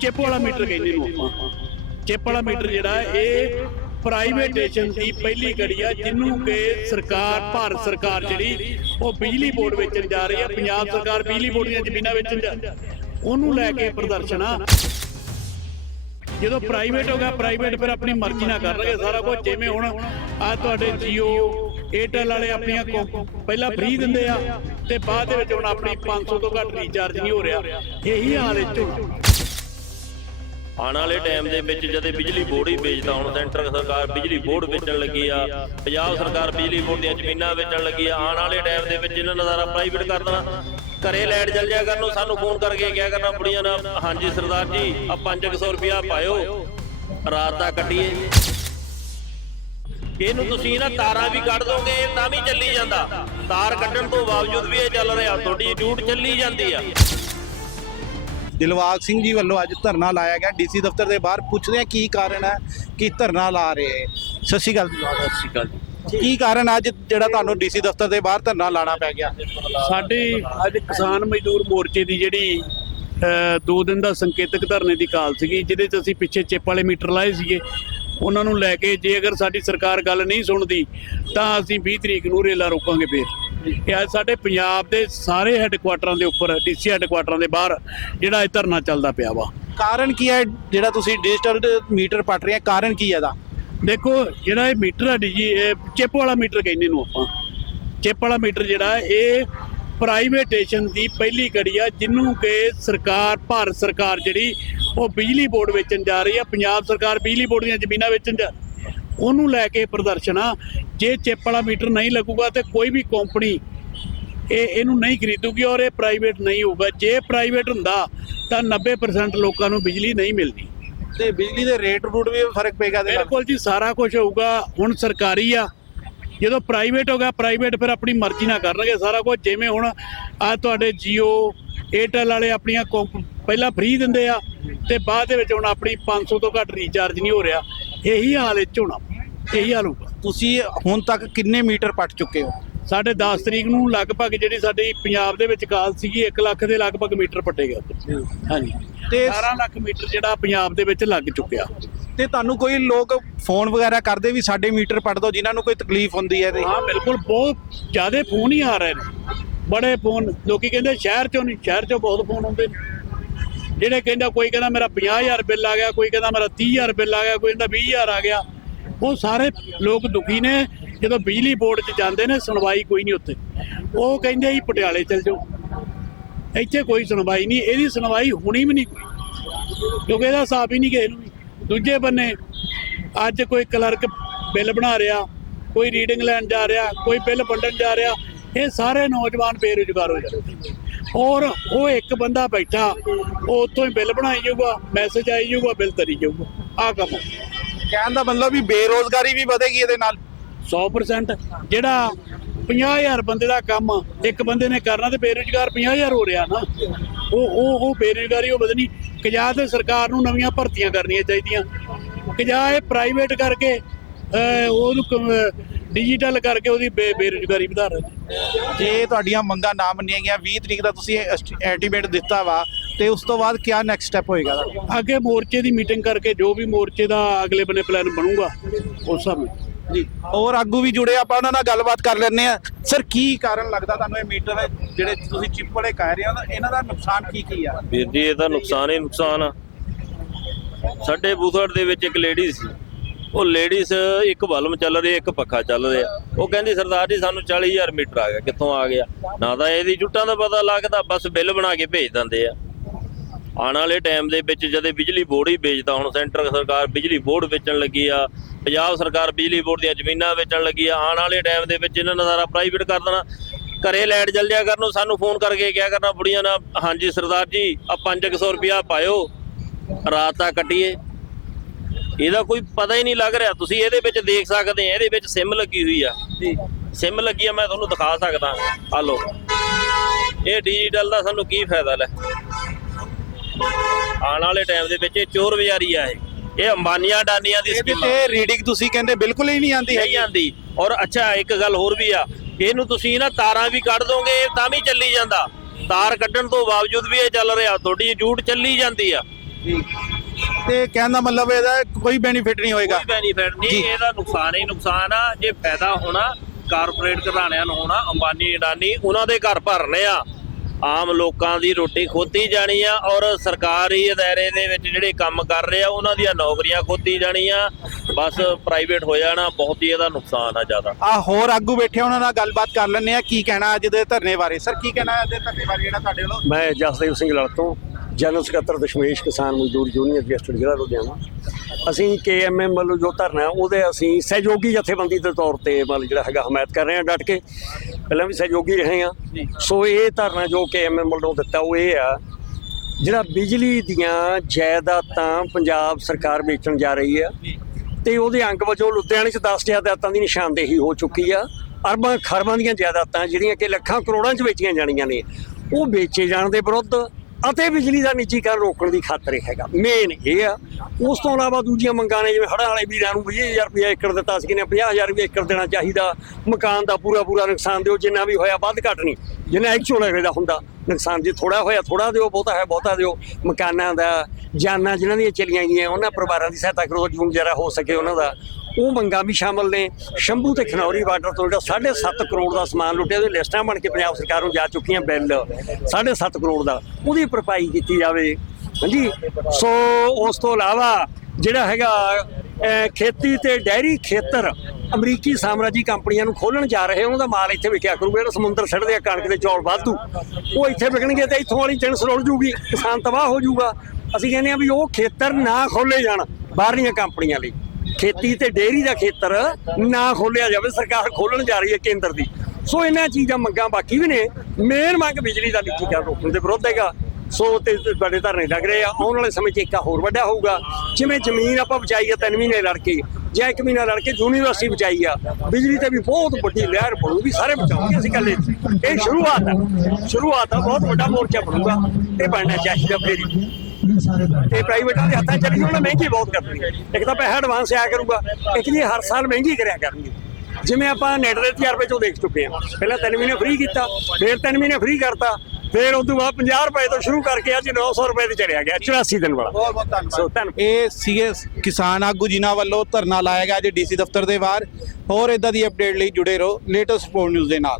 Chip ਵਾਲਾ metre ਕਹਿੰਦੇ ਨੂੰ ਆਪਾਂ। ਚਿੱਪ ਵਾਲਾ ਮੀਟਰ ਜਿਹੜਾ ਇਹ ਪ੍ਰਾਈਵੇਟੇਸ਼ਨ ਦੀ ਪਹਿਲੀ ਕੜੀ ਆ, ਜਿਹਨੂੰ ਕਿ ਸਰਕਾਰ, ਭਾਰਤ ਸਰਕਾਰ ਜਿਹੜੀ, ਉਹ ਬਿਜਲੀ ਬੋਰਡ ਵੇਚਣ ਜਾ ਰਹੀ ਆ, ਪੰਜਾਬ ਸਰਕਾਰ ਬਿਜਲੀ ਬੋਰਡ ਦੀਆਂ ਜ਼ਮੀਨਾਂ ਵੇਚਣ ਜਾ ਉਹਨੂੰ ਲੈ ਕੇ ਪ੍ਰਦਰਸ਼ਨ ਆ। ਜਦੋਂ ਪ੍ਰਾਈਵੇਟ ਹੋ ਗਿਆ ਪ੍ਰਾਈਵੇਟ ਫਿਰ ਆਪਣੀ ਮਰਜ਼ੀ ਨਾਲ ਕਰ ਰਹੇ ਸਾਰਾ ਕੁਝ ਜਿਵੇਂ ਹੁਣ ਆ ਤੁਹਾਡੇ ਜੀਓ ਏਅਰਟੈਲ ਵਾਲੇ ਆਪਣੀਆਂ ਪਹਿਲਾਂ ਫ੍ਰੀ ਦਿੰਦੇ ਆ, ਤੇ ਬਾਅਦ ਦੇ ਵਿੱਚ ਹੁਣ ਆਪਣੀ 500 ਤੋਂ ਘੱਟ ਰੀਚਾਰਜ ਨਹੀਂ ਹੋ ਰਿਹਾ। ਇਹੀ ਹਾਲ ਇਹ 'ਚ ਆਉਣ ਵਾਲੇ ਟਾਈਮ ਦੇ ਵਿੱਚ ਜਦੇ ਬਿਜਲੀ ਬੋਰਡ ਹੀ ਵੇਚਦਾ ਹੁਣ ਸੈਂਟਰ ਸਰਕਾਰ ਬਿਜਲੀ ਬੋਰਡ ਵੇਚਣ ਲੱਗੀ ਆ, ਪੰਜਾਬ ਸਰਕਾਰ ਬਿਜਲੀ ਬੋਰਡ ਦੀਆਂ ਜ਼ਮੀਨਾਂ ਵੇਚਣ ਲੱਗੀ ਆ, ਆਉਣ ਵਾਲੇ ਟਾਈਮ ਦੇ ਵਿੱਚ ਇਹਨਾਂ ਦਾ ਸਾਰਾ ਪ੍ਰਾਈਵੇਟ ਕਰ ਦੇਣਾ, ਘਰੇ ਲਾਈਟ ਜਲ ਜਾਇਆ ਕਰਨ ਸਾਨੂੰ ਫੋਨ ਕਰਕੇ ਕਿਹਾ ਕਰਨਾ ਬੁੜੀਆਂ ਨਾਲ ਹਾਂਜੀ ਸਰਦਾਰ ਜੀ ਆ 500 ਰੁਪਿਆ ਪਾਇਓ, ਰਾਤ ਦਾ ਕੱਢੀਏ। ਇਹਨੂੰ ਤੁਸੀਂ ਨਾ ਤਾਰਾਂ ਵੀ ਕੱਢ ਦੋਗੇ, ਤਾਂ ਵੀ ਚੱਲੀ ਜਾਂਦਾ। ਤਾਰ ਕੱਢਣ ਤੋਂ ਬਾਵਜੂਦ ਵੀ ਇਹ ਚੱਲ ਰਿਹਾ, ਤੁਹਾਡੀ ਡਿਊਟ ਚੱਲੀ ਜਾਂਦੀ ਆ। ਦਿਲਵਾਗ ਸਿੰਘ ਜੀ ਵੱਲੋਂ ਅੱਜ ਧਰਨਾ ਲਾਇਆ ਗਿਆ। ਡੀਸੀ ਦਫ਼ਤਰ ਦੇ ਬਾਹਰ ਪੁੱਛਦੇ ਆ ਕੀ ਕਾਰਨ ਹੈ ਕਿ ਧਰਨਾ ਲਾ ਰਹੇ ਸਤਿ ਸ਼੍ਰੀ ਅਕਾਲ ਦਿਲਵਾਗ ਸਤਿ ਸ਼੍ਰੀ ਅਕਾਲ ਕੀ ਕਾਰਨ ਅੱਜ ਜਿਹੜਾ ਤੁਹਾਨੂੰ ਡੀਸੀ ਦਫ਼ਤਰ ਦੇ ਬਾਹਰ ਧਰਨਾ ਲਾਣਾ ਪੈ ਗਿਆ? ਸਾਡੇ ਅੱਜ ਕਿਸਾਨ ਮਜ਼ਦੂਰ ਮੋਰਚੇ ਦੀ ਜਿਹੜੀ ਦੋ ਦਿਨ ਦਾ ਸੰਕੇਤਕ ਧਰਨੇ ਦੀ ਕਾਲ ਸੀਗੀ ਜਿਹਦੇ 'ਚ ਅਸੀਂ ਪਿੱਛੇ ਚਿੱਪ ਵਾਲੇ ਮੀਟਰ ਲਾਏ ਸੀਗੇ। ਉਹਨਾਂ ਨੂੰ ਲੈ ਕੇ ਜੇ ਅਗਰ ਸਾਡੀ ਸਰਕਾਰ ਗੱਲ ਨਹੀਂ ਸੁਣਦੀ ਤਾਂ ਅਸੀਂ 20 ਤਰੀਕ ਨੂੰ ਰੇਲਾ ਰੋਕਾਂਗੇ ਫੇਰ। ਇਹ ਅੱਜ ਸਾਡੇ ਪੰਜਾਬ ਦੇ ਸਾਰੇ ਹੈੱਡਕੁਆਟਰਾਂ ਦੇ ਉੱਪਰ ਡੀਸੀ ਹੈੱਡਕੁਆਟਰਾਂ ਦੇ ਬਾਹਰ ਜਿਹੜਾ ਇਹ ਧਰਨਾ ਚੱਲਦਾ ਪਿਆ ਵਾ। ਕਾਰਨ ਕੀ ਹੈ? ਜਿਹੜਾ ਤੁਸੀਂ ਡਿਜੀਟਲ ਮੀਟਰ ਪਟ ਰਹੇ ਆ ਕਾਰਨ ਕੀ ਹੈ ਦਾ ਦੇਖੋ ਜਿਹੜਾ ਇਹ ਮੀਟਰ ਆ ਡੀਜੀ ਇਹ ਚਿੱਪ ਵਾਲਾ ਮੀਟਰ ਕਹਿੰਦੇ ਨੂੰ ਆਪਾਂ। ਚਿੱਪ ਵਾਲਾ ਮੀਟਰ ਜਿਹੜਾ ਇਹ ਪ੍ਰਾਈਵੇਟੇਸ਼ਨ ਦੀ ਪਹਿਲੀ ਕੜੀ ਆ ਜਿਹਨੂੰ ਕਿ ਸਰਕਾਰ ਭਾਰਤ ਸਰਕਾਰ ਜਿਹੜੀ ਉਹ ਬਿਜਲੀ ਬੋਰਡ ਵੇਚਣ ਜਾ ਰਹੀ ਆ ਪੰਜਾਬ ਸਰਕਾਰ ਬਿਜਲੀ ਬੋਰਡ ਦੀਆਂ ਜ਼ਮੀਨਾਂ ਵੇਚਣ ਜਾ ਉਹਨੂੰ ਲੈ ਕੇ ਪ੍ਰਦਰਸ਼ਨ ਆ। ਜੇ ਚਿੱਪ ਵਾਲਾ ਮੀਟਰ ਨਹੀਂ ਲੱਗੂਗਾ ਤੇ ਕੋਈ ਵੀ ਕੰਪਨੀ ਇਹ ਇਹਨੂੰ ਨਹੀਂ ਖਰੀਦੂਗੀ ਔਰ ਇਹ ਪ੍ਰਾਈਵੇਟ ਨਹੀਂ ਹੋਊਗਾ। ਜੇ ਪ੍ਰਾਈਵੇਟ ਹੁੰਦਾ ਤਾਂ 90% ਲੋਕਾਂ ਨੂੰ ਬਿਜਲੀ ਨਹੀਂ ਮਿਲਦੀ। ਤੇ ਬਿਜਲੀ ਦੇ ਰੇਟ ਰੂਟ ਵੀ ਫ਼ਰਕ ਪਏਗਾ ਨਾਲ। ਬਿਲਕੁਲ ਜੀ ਸਾਰਾ ਕੁਝ ਹੋਊਗਾ ਹੁਣ ਸਰਕਾਰੀ ਆ। ਜਦੋਂ ਪ੍ਰਾਈਵੇਟ ਹੋ ਗਿਆ ਪ੍ਰਾਈਵੇਟ ਫਿਰ ਆਪਣੀ ਮਰਜ਼ੀ ਨਾਲ ਕਰਨਗੇ ਸਾਰਾ ਕੁਝ ਜਿਵੇਂ ਹੁਣ ਆ ਤੁਹਾਡੇ ਜੀਓ ਏਅਰਟੈਲ ਵਾਲੇ ਆਪਣੀਆਂ ਪਹਿਲਾਂ ਫ੍ਰੀ ਦਿੰਦੇ ਆ ਤੇ ਬਾਅਦ ਦੇ ਵਿੱਚ ਹੁਣ ਆਪਣੀ 500 ਤੋਂ ਘੱਟ ਰੀਚਾਰਜ ਨਹੀਂ ਹੋ ਰਿਹਾ। ਇਹੀ ਹਾਲ ਇਹ 'ਚ ਹੋਣਾ ਇਹੀ ਹਾਲ ਹੋਊਗਾ। ਤੁਸੀਂ ਹੁਣ ਤੱਕ ਕਿੰਨੇ ਮੀਟਰ ਪਟ ਚੁੱਕੇ ਹੋ? ਸਾਡੇ 10 ਤਰੀਕ ਨੂੰ ਲਗਭਗ ਜਿਹੜੀ ਸਾਡੀ ਪੰਜਾਬ ਦੇ ਵਿੱਚ ਕਾਲ ਸੀਗੀ 1 ਲੱਖ ਦੇ ਲਗਭਗ ਮੀਟਰ ਪੱਟੇ ਗਏ ਉੱਥੇ। ਹਾਂਜੀ। ਤੇ 18 ਲੱਖ ਮੀਟਰ ਜਿਹੜਾ ਪੰਜਾਬ ਦੇ ਵਿੱਚ ਲੱਗ ਚੁੱਕਿਆ। ਤੇ ਤੁਹਾਨੂੰ ਕੋਈ ਲੋਕ ਫੋਨ ਵਗੈਰਾ ਕਰਦੇ ਵੀ ਸਾਡੇ ਮੀਟਰ ਪਟ ਦਿਓ ਜਿਨ੍ਹਾਂ ਨੂੰ ਕੋਈ ਤਕਲੀਫ ਹੁੰਦੀ ਹੈ ਤੇ? ਹਾਂ ਬਿਲਕੁਲ ਬਹੁਤ ਜ਼ਿਆਦਾ ਫੋਨ ਹੀ ਆ ਰਹੇ ਨੇ। ਬੜੇ ਫੋਨ ਲੋਕੀ ਕਹਿੰਦੇ ਸ਼ਹਿਰ ਚੋਂ ਨਹੀਂ ਸ਼ਹਿਰ ਚੋਂ ਬਹੁਤ ਫੋਨ ਆਉਂਦੇ ਨੇ। ਜਿਹੜੇ ਕਹਿੰਦਾ ਕੋਈ ਕਹਿੰਦਾ ਮੇਰਾ 50000 ਬਿੱਲ ਆ ਗਿਆ ਕੋਈ ਕਹਿੰਦਾ ਮੇਰਾ 30000 ਬਿੱਲ ਆ ਗਿਆ ਕੋਈ ਕਹਿੰਦਾ 20000 ਆ ਗਿਆ। ਉਹ ਸਾਰੇ ਲੋਕ ਦੁਖੀ ਨੇ। ਜਦੋਂ ਬਿਜਲੀ ਬੋਰਡ 'ਚ ਜਾਂਦੇ ਨੇ, ਸੁਣਵਾਈ ਕੋਈ ਨਹੀਂ ਉੱਥੇ। ਉਹ ਕਹਿੰਦੇ ਜੀ ਪਟਿਆਲੇ ਚਲ ਜਾਓ। ਇੱਥੇ ਕੋਈ ਸੁਣਵਾਈ ਨਹੀਂ। ਇਹਦੀ ਸੁਣਵਾਈ ਹੋਣੀ ਵੀ ਨਹੀਂ ਕੋਈ। ਕਿਉਂਕਿ ਇਹਦਾ ਹਿਸਾਬ ਹੀ ਨਹੀਂ ਕਿਸੇ ਨੂੰ ਦੂਜੇ ਬੰਨੇ ਅੱਜ ਕੋਈ ਕਲਰਕ ਬਿੱਲ ਬਣਾ ਰਿਹਾ, ਕੋਈ ਰੀਡਿੰਗ ਲੈਣ ਜਾ ਰਿਹਾ, ਕੋਈ ਬਿੱਲ ਵੰਡਣ ਜਾ ਰਿਹਾ, ਇਹ ਸਾਰੇ ਨੌਜਵਾਨ ਬੇਰੁਜ਼ਗਾਰ ਹੋ ਜਾਂਦੇ ਔਰ ਉਹ ਇੱਕ ਬੰਦਾ ਬੈਠਾ, ਉਹ ਉੱਥੋਂ ਹੀ ਬਿੱਲ ਬਣਾਈ ਜਾਊਗਾ, ਮੈਸੇਜ ਆਈ ਜਾਊਗਾ, ਬਿੱਲ ਤਰੀ ਜਾਊਗਾ। ਆਹ ਕੰਮ ਕਹਿਣ ਦਾ ਮਤਲਬ ਵੀ ਬੇਰੋਜ਼ਗਾਰੀ ਵੀ ਵਧੇਗੀ ਇਹਦੇ ਨਾਲ। 100% ਜਿਹੜਾ 50000 ਬੰਦੇ ਦਾ ਕੰਮ ਇੱਕ ਬੰਦੇ ਨੇ ਕਰਨਾ ਤੇ ਬੇਰੁਜ਼ਗਾਰ 50000 ਹੋ ਰਿਹਾ ਨਾ ਉਹ ਉਹ ਉਹ ਬੇਰੁਜ਼ਗਾਰੀ ਉਹ ਵਧਣੀ। ਕਜਾ ਤੇ ਸਰਕਾਰ ਨੂੰ ਨਵੀਆਂ ਭਰਤੀਆਂ ਕਰਨੀਆਂ ਚਾਹੀਦੀਆਂ। ਕਜਾ ਇਹ ਪ੍ਰਾਈਵੇਟ ਕਰਕੇ ਉਹਨੂੰ ਡਿਜੀਟਲ ਕਰਕੇ ਉਹਦੀ ਬੇਰੁਜ਼ਗਾਰੀ ਵਧਾ ਰਹੇ ਜੇ ਤੁਹਾਡੀਆਂ ਮੰਗਾਂ ਨਾ ਮੰਨੀਆਂ ਗਈਆਂ 20 ਤਰੀਕ ਦਾ ਤੁਸੀਂ ਐਸਟੀਮੇਟ ਦਿੱਤਾ ਵਾ ਤੇ ਉਸ ਤੋਂ ਬਾਅਦ ਕੀ ਨੈਕਸਟ ਸਟੈਪ ਹੋਏਗਾ? ਅੱਗੇ ਮੋਰਚੇ ਦੀ ਮੀਟਿੰਗ ਕਰਕੇ ਜੋ ਵੀ ਮੋਰਚੇ ਦਾ ਅਗਲੇ ਬੰਨੇ ਪਲਾਨ ਬਣੂਗਾ ਉਸ ਹਿਸਾਬ ਨਾਲ। ਜੀ। ਹੋਰ ਆਗੂ ਵੀ ਜੁੜੇ ਆਪਾਂ ਉਹਨਾਂ ਨਾਲ ਗੱਲਬਾਤ ਕਰ ਲੈਂਦੇ ਆ ਸਰ ਕੀ ਕਾਰਨ ਲੱਗਦਾ ਤੁਹਾਨੂੰ ਇਹ ਮੀਟਰ ਜਿਹੜੇ ਤੁਸੀਂ ਚਿੱਪ ਵਾਲੇ ਕਹਿ ਰਹੇ ਹੋ ਨਾ, ਇਹਨਾਂ ਦਾ ਨੁਕਸਾਨ ਕੀ ਕੀ ਆ? ਵੀਰ ਜੀ ਇਹਦਾ ਨੁਕਸਾਨ ਹੀ ਨੁਕਸਾਨ ਆ। ਸਾਡੇ ਬੂਥੜ ਦੇ ਵਿੱਚ ਇੱਕ ਲੇਡੀ ਸੀ ਉਹ ਲੇਡੀਜ਼ ਇੱਕ ਬਲਬ ਚੱਲ ਰਹੀ ਇੱਕ ਪੱਖਾ ਚੱਲ ਰਿਹਾ। ਉਹ ਕਹਿੰਦੀ ਸਰਦਾਰ ਜੀ ਸਾਨੂੰ 40000 ਮੀਟਰ ਆ ਗਿਆ ਕਿੱਥੋਂ ਆ ਗਿਆ? ਨਾ ਤਾਂ ਇਹਦੀ ਜੁੱਟਾਂ ਦਾ ਪਤਾ ਲੱਗਦਾ ਬਸ ਬਿੱਲ ਬਣਾ ਕੇ ਭੇਜ ਦਿੰਦੇ ਆ। ਆਉਣ ਵਾਲੇ ਟਾਈਮ ਦੇ ਵਿੱਚ ਜਦੇ ਬਿਜਲੀ ਬੋਰਡ ਹੀ ਵੇਚਦਾ ਹੁਣ ਸੈਂਟਰ ਸਰਕਾਰ ਬਿਜਲੀ ਬੋਰਡ ਵੇਚਣ ਲੱਗੀ ਆ ਪੰਜਾਬ ਸਰਕਾਰ ਬਿਜਲੀ ਬੋਰਡ ਦੀਆਂ ਜ਼ਮੀਨਾਂ ਵੇਚਣ ਲੱਗੀ ਆ ਆਉਣ ਵਾਲੇ ਟਾਈਮ ਦੇ ਵਿੱਚ ਇਹਨਾਂ ਦਾ ਸਾਰਾ ਪ੍ਰਾਈਵੇਟ ਕਰ ਦੇਣਾ। ਘਰੇ ਲਾਈਟ ਜਲ ਜਾਇਆ ਕਰਨ ਨੂੰ ਸਾਨੂੰ ਫੋਨ ਕਰਕੇ ਕਿਹਾ ਕਰਨਾ ਬੁੜੀਆਂ ਨਾਲ ਹਾਂਜੀ ਸਰਦਾਰ ਜੀ ਆ 500 ਰੁਪਿਆ ਪਾਇਓ ਰਾਤ ਦਾ ਕੱਟੀਏ। ਇਹਦਾ ਕੋਈ ਪਤਾ ਹੀ ਨਹੀਂ ਲੱਗ ਰਿਹਾ ਤੁਸੀਂ ਇਹਦੇ ਵਿੱਚ ਦੇਖ ਸਕਦੇ ਆ ਇਹਦੇ ਵਿੱਚ ਸਿਮ ਲੱਗੀ ਹੋਈ ਆ। ਸਿਮ ਲੱਗੀ ਆ ਮੈਂ ਤੁਹਾਨੂੰ ਦਿਖਾ ਸਕਦਾ ਆ ਲਓ। ਇਹ ਡਿਜੀਟਲ ਦਾ ਸਾਨੂੰ ਕੀ ਫਾਇਦਾ ਲੈ? ਆਉਣ ਵਾਲੇ ਟਾਈਮ ਦੇ ਵਿੱਚ ਇਹ ਚੋਰ ਬਜ਼ਾਰੀ ਆ ਇਹ। ਇਹ ਅੰਬਾਨੀਆਂ ਡਾਨੀਆਂ ਦੀ ਇਹਦੇ ਸਕੀਮ ਤੇ ਰੀਡਿੰਗ ਤੁਸੀਂ ਕਹਿੰਦੇ ਬਿਲਕੁਲ ਹੀ ਨਹੀਂ ਆਉਂਦੀ ਨਹੀਂ ਹੈਗੀ। ਆਂਦੀ ਔਰ ਅੱਛਾ ਇੱਕ ਗੱਲ ਹੋਰ ਵੀ ਆ। ਇਹਨੂੰ ਤੁਸੀਂ ਨਾ ਤਾਰਾਂ ਵੀ ਕੱਢ ਦੋਗੇ ਤਾਂ ਵੀ ਚੱਲੀ ਜਾਂਦਾ। ਤਾਰ ਕੱਢਣ ਤੋਂ ਬਾਵਜੂਦ ਵੀ ਇਹ ਚੱਲ ਰਿਹਾ। ਤੁਹਾਡੀ ਜੂਟ ਚੱਲੀ ਜਾਂਦੀ ਆ। ਤੇ ਕਹਿਣ ਦਾ ਮਤਲਬ ਇਹਦਾ ਕੋਈ ਬੈਨੀਫਿਟ ਨਹੀਂ ਹੋਏਗਾ। ਕੋਈ ਬੈਨੀਫਿਟ ਜੀ। ਨਹੀਂ ਇਹਦਾ ਨੁਕਸਾਨ ਹੀ ਨੁਕਸਾਨ ਆ। ਜੇ ਫਾਇਦਾ ਹੋਣਾ ਕਾਰਪੋਰੇਟ ਘਰਾਣਿਆਂ ਨੂੰ ਹੋਣਾ ਅੰਬਾਨੀ ਅਡਾਨੀ ਉਹਨਾਂ ਦੇ ਘਰ ਭਰਨੇ ਆ। ਆਮ ਲੋਕਾਂ ਦੀ ਰੋਟੀ ਖੋਤੀ ਜਾਣੀ ਆ ਔਰ ਸਰਕਾਰੀ ਅਦਾਰੇ ਦੇ ਵਿੱਚ ਜਿਹੜੇ ਕੰਮ ਕਰ ਰਹੇ ਆ ਉਹਨਾਂ ਦੀਆਂ ਨੌਕਰੀਆਂ ਖੋਤੀ ਜਾਣੀਆਂ। ਬਸ ਪ੍ਰਾਈਵੇਟ ਹੋ ਜਾਣਾ ਬਹੁਤ ਹੀ ਇਹਦਾ ਨੁਕਸਾਨ ਆ ਜ਼ਿਆਦਾ। ਆ ਹੋਰ ਆਗੂ ਬੈਠੇ ਉਹਨਾਂ ਨਾਲ ਗੱਲਬਾਤ ਕਰ ਲੈਂਦੇ ਆ। ਕੀ ਕਹਿਣਾ ਅੱਜ ਦੇ ਧਰਨੇ ਬਾਰੇ? ਸਰ ਕੀ ਕਹਿਣਾ ਅੱਜ ਦੇ ਧਰਨੇ ਬਾਰੇ ਜਿਹੜਾ ਤੁਹਾਡੇ ਵੱਲੋਂ? ਮੈਂ ਜਸਦੇਵ ਸਿੰਘ ਲੜ ਤੋਂ ਜਨਰਲ ਸਕੱਤਰ ਦਸ਼ਮੇਸ਼ ਕਿਸਾਨ ਮਜ਼ਦੂਰ ਯੂਨੀਅਨ ਰਜਿਸਟਰਡ ਜ਼ਿਲ੍ਹਾ ਲੁਧਿਆਣਾ। ਅਸੀਂ ਕੇਐਮਐਮ ਵੱਲੋਂ ਜੋ ਧਰਨਾ ਹੈ, ਉਹਦੇ ਅਸੀਂ ਸਹਿਯੋਗੀ ਜਥੇਬੰਦੀ ਦੇ ਤੌਰ ਤੇ ਮਤਲਬ ਜਿਹੜਾ ਹੈਗਾ ਹਮਾਇਤ ਕਰ ਰਹੇ ਹਾਂ ਡਟ ਕੇ। ਪਹਿਲਾਂ ਵੀ ਸਹਿਯੋਗੀ ਰਹੇ ਹਾਂ ਸੋ ਇਹ ਧਰਨਾ ਜੋ ਕੇਐਮਐਮ ਵੱਲੋਂ ਦਿੱਤਾ ਉਹ ਇਹ ਆ ਜਿਹੜਾ ਬਿਜਲੀ ਦੀਆਂ ਜਾਇਦਾਦਾਂ ਪੰਜਾਬ ਸਰਕਾਰ ਵੇਚਣ ਜਾ ਰਹੀ ਆ ਤੇ ਉਹਦੇ ਅੰਕ ਵਜੋਂ ਲੁਧਿਆਣੇ 'ਚ 10 ਜਾਇਦਾਦਾਂ ਦੀ ਨਿਸ਼ਾਨਦੇਹੀ ਹੋ ਚੁੱਕੀ ਆ। ਅਰਬਾਂ ਖਰਬਾਂ ਦੀਆਂ ਜਾਇਦਾਦਾਂ ਜਿਹੜੀਆਂ ਕਿ ਲੱਖਾਂ ਕਰੋੜਾਂ 'ਚ ਵੇਚੀਆਂ ਜਾਣੀਆਂ ਨੇ ਉਹ ਵੇਚੇ ਜਾਣ ਦੇ ਵਿਰੁੱਧ ਅਤੇ ਬਿਜਲੀ ਦਾ ਨਿੱਜੀਕਰਨ ਰੋਕਣ ਦੀ ਖਾਤਰ ਇਹ ਹੈਗਾ। ਮੇਨ ਇਹ ਆ। ਉਸ ਤੋਂ ਇਲਾਵਾ ਦੂਜੀਆਂ ਮੰਗਾਂ ਨੇ, ਜਿਵੇਂ ਹੜ੍ਹਾਂ ਵਾਲੇ ਵੀਰਾਂ ਨੂੰ 20000 ਰੁਪਏ ਏਕੜ ਦਿੱਤਾ ਸੀ ਕਿ 50000 ਰੁਪਏ ਏਕੜ ਦੇਣਾ ਚਾਹੀਦਾ। ਮਕਾਨ ਦਾ ਪੂਰਾ ਪੂਰਾ ਨੁਕਸਾਨ ਦਿਓ, ਜਿੰਨਾ ਵੀ ਹੋਇਆ ਵੱਧ ਘੱਟ ਨਹੀਂ। ਜਿੰਨਾ ਐਕਚੁਅਲ ਦਾ ਹੁੰਦਾ, ਨੁਕਸਾਨ ਜੇ ਥੋੜਾ ਹੋਇਆ ਥੋੜਾ ਦਿਓ, ਬਹੁਤਾ ਹੈ ਬਹੁਤਾ ਦਿਓ। ਮਕਾਨਾਂ ਦਾ, ਜਾਨਾਂ ਜਿਨ੍ਹਾਂ ਦੀਆਂ ਚਲੀਆਂ ਗਈਆਂ, ਉਹਨਾਂ ਪਰਿਵਾਰਾਂ ਦੀ ਸਹਾਇਤਾ ਕਰੋ, ਜੂਨ ਜਰਾ ਹੋ ਸਕੇ ਉਹਨਾਂ ਦਾ। ਉਹ ਮੰਗਾਂ ਵੀ ਸ਼ਾਮਲ ਨੇ। ਸ਼ੰਭੂ ਤੇ ਖਨੌਰੀ ਬਾਰਡਰ ਤੋਂ ਜਿਹੜਾ 7.5 ਕਰੋੜ ਦਾ ਸਮਾਨ ਲੁੱਟਿਆ, ਉਹਦੀ ਲਿਸਟਾਂ ਬਣ ਕੇ ਪੰਜਾਬ ਸਰਕਾਰ ਨੂੰ ਜਾ ਚੁੱਕੀਆਂ ਬਿੱਲ 7.5 ਕਰੋੜ ਦਾ। ਉਹਦੀ ਭਰਪਾਈ ਕੀਤੀ ਜਾਵੇ। ਹਾਂਜੀ, ਸੋ ਉਸ ਤੋਂ ਇਲਾਵਾ ਜਿਹੜਾ ਹੈਗਾ ਖੇਤੀ ਤੇ ਡੈਰੀ ਖੇਤਰ ਅਮਰੀਕੀ ਸਾਮਰਾਜੀ ਕੰਪਨੀਆਂ ਨੂੰ ਖੋਲਣ ਜਾ ਰਹੇ ਉਹਨਾਂ ਦਾ ਮਾਲ ਇੱਥੇ ਵਿਕਿਆ ਕਰੂਗਾ। ਜਿਹੜਾ ਸਮੁੰਦਰ ਛੱਡਦੇ ਆ, ਕਣਕ ਦੇ ਚੌਲ ਵਾਧੂ, ਉਹ ਇੱਥੇ ਵਿਕਣਗੇ ਤੇ ਇੱਥੋਂ ਵਾਲੀ ਜਿਣਸ ਰੁਲ ਜੂਗੀ, ਕਿਸਾਨ ਤਬਾਹ ਹੋ ਜਾਊਗਾ ਅਸੀਂ ਕਹਿੰਦੇ ਆ ਵੀ ਉਹ ਖੇਤਰ ਨਾ ਖੋਲੇ ਜਾਣ, ਬਾਹਰਲੀਆਂ ਕੰਪਨੀਆਂ ਲਈ। ਖੇਤੀ ਤੇ ਡੇਅਰੀ ਦਾ ਖੇਤਰ ਨਾ ਖੋਲਿਆ ਜਾਵੇ, ਸਰਕਾਰ ਖੋਲਣ ਜਾ ਰਹੀ ਹੈ ਕੇਂਦਰ ਦੀ। ਸੋ ਇਹਨਾਂ ਚੀਜ਼ਾਂ ਮੰਗਾਂ ਬਾਕੀ ਵੀ ਨੇ। ਮੇਨ ਮੰਗ ਬਿਜਲੀ ਦਾ ਨਿੱਜੀਕਰਨ ਰੋਕਣ ਦੇ ਵਿਰੁੱਧ ਹੈਗਾ। ਸੋ ਤੇ ਬੜੇ ਧਰਨੇ ਲੱਗ ਰਹੇ ਆ। ਆਉਣ ਵਾਲੇ ਸਮੇਂ 'ਚ ਇੱਕ ਹੋਰ ਵੱਡਾ ਹੋਊਗਾ। ਜਿਵੇਂ ਜ਼ਮੀਨ ਆਪਾਂ ਬਚਾਈ ਆ, ਤਿੰਨ ਮਹੀਨੇ ਲੜ ਕੇ। ਜਾਂ ਇੱਕ ਮਹੀਨਾ ਲੜ ਕੇ ਯੂਨੀਵਰਸਿਟੀ ਬਚਾਈ ਆ, ਬਿਜਲੀ ਤੇ ਵੀ ਬਹੁਤ ਵੱਡੀ ਲਹਿਰ ਬਣੂਗੀ, ਸਾਰੇ ਬਚਾਉਣਗੇ ਅਸੀਂ ਇਕੱਲੇ। ਇਹ ਸ਼ੁਰੂਆਤ ਆ। ਸ਼ੁਰੂਆਤ ਆ, ਬਹੁਤ ਵੱਡਾ ਮੋਰਚਾ ਬਣੂਗਾ। ਇਹ ਬਣਨਾ ਚਾਹੀਦਾ ਫੇਰ ਹੀ ਤੇ ਪ੍ਰਾਈਵੇਟਾਂ ਦੇ ਹੱਥਾਂ 'ਚ ਚਲੀ ਉਹਨਾਂ ਮਹਿੰਗੀ ਬਹੁਤ ਕਰਨੀ ਇੱਕ ਤਾਂ ਪੈਸਾ ਐਡਵਾਂਸ ਆਇਆ ਕਰੂਗਾ ਇੱਕ ਜੀ ਹਰ ਸਾਲ ਮਹਿੰਗੀ ਕਰਿਆ ਕਰਨਗੇ। ਜਿਵੇਂ ਆਪਾਂ ਨੈਟ ਦੇ ਤਜਰਬੇ ਚੋਂ ਦੇਖ ਚੁੱਕੇ ਹਾਂ। ਪਹਿਲਾਂ 3 ਮਹੀਨੇ ਫ੍ਰੀ ਕੀਤਾ ਫਿਰ 3 ਮਹੀਨੇ ਫ੍ਰੀ ਕਰਤਾ ਫਿਰ ਉਸ ਤੋਂ ਬਾਅਦ 50 ਰੁਪਏ ਤੋਂ ਸ਼ੁਰੂ ਕਰਕੇ ਅੱਜ 900 ਰੁਪਏ ਤੇ ਚਲਿਆ ਗਿਆ 84 ਦਿਨ ਵਾਲਾ। ਬਹੁਤ ਬਹੁਤ ਧੰਨਵਾਦ। ਸੋ ਧੰਨਵਾਦ ਇਹ ਸੀਗੇ ਕਿਸਾਨ ਆਗੂ ਜਿਨ੍ਹਾਂ ਵੱਲੋਂ ਧਰਨਾ ਲਾਇਆ ਗਿਆ ਅੱਜ ਡੀਸੀ ਦਫ਼ਤਰ ਦੇ ਬਾਹਰ। ਹੋਰ ਇਦਾਂ ਦੀ ਅਪਡੇਟ ਲਈ ਜੁੜੇ ਰਹੋ ਲੇਟੈਸਟ ਸਪੋਰਟ ਨਿਊਜ਼ ਦੇ ਨਾਲ।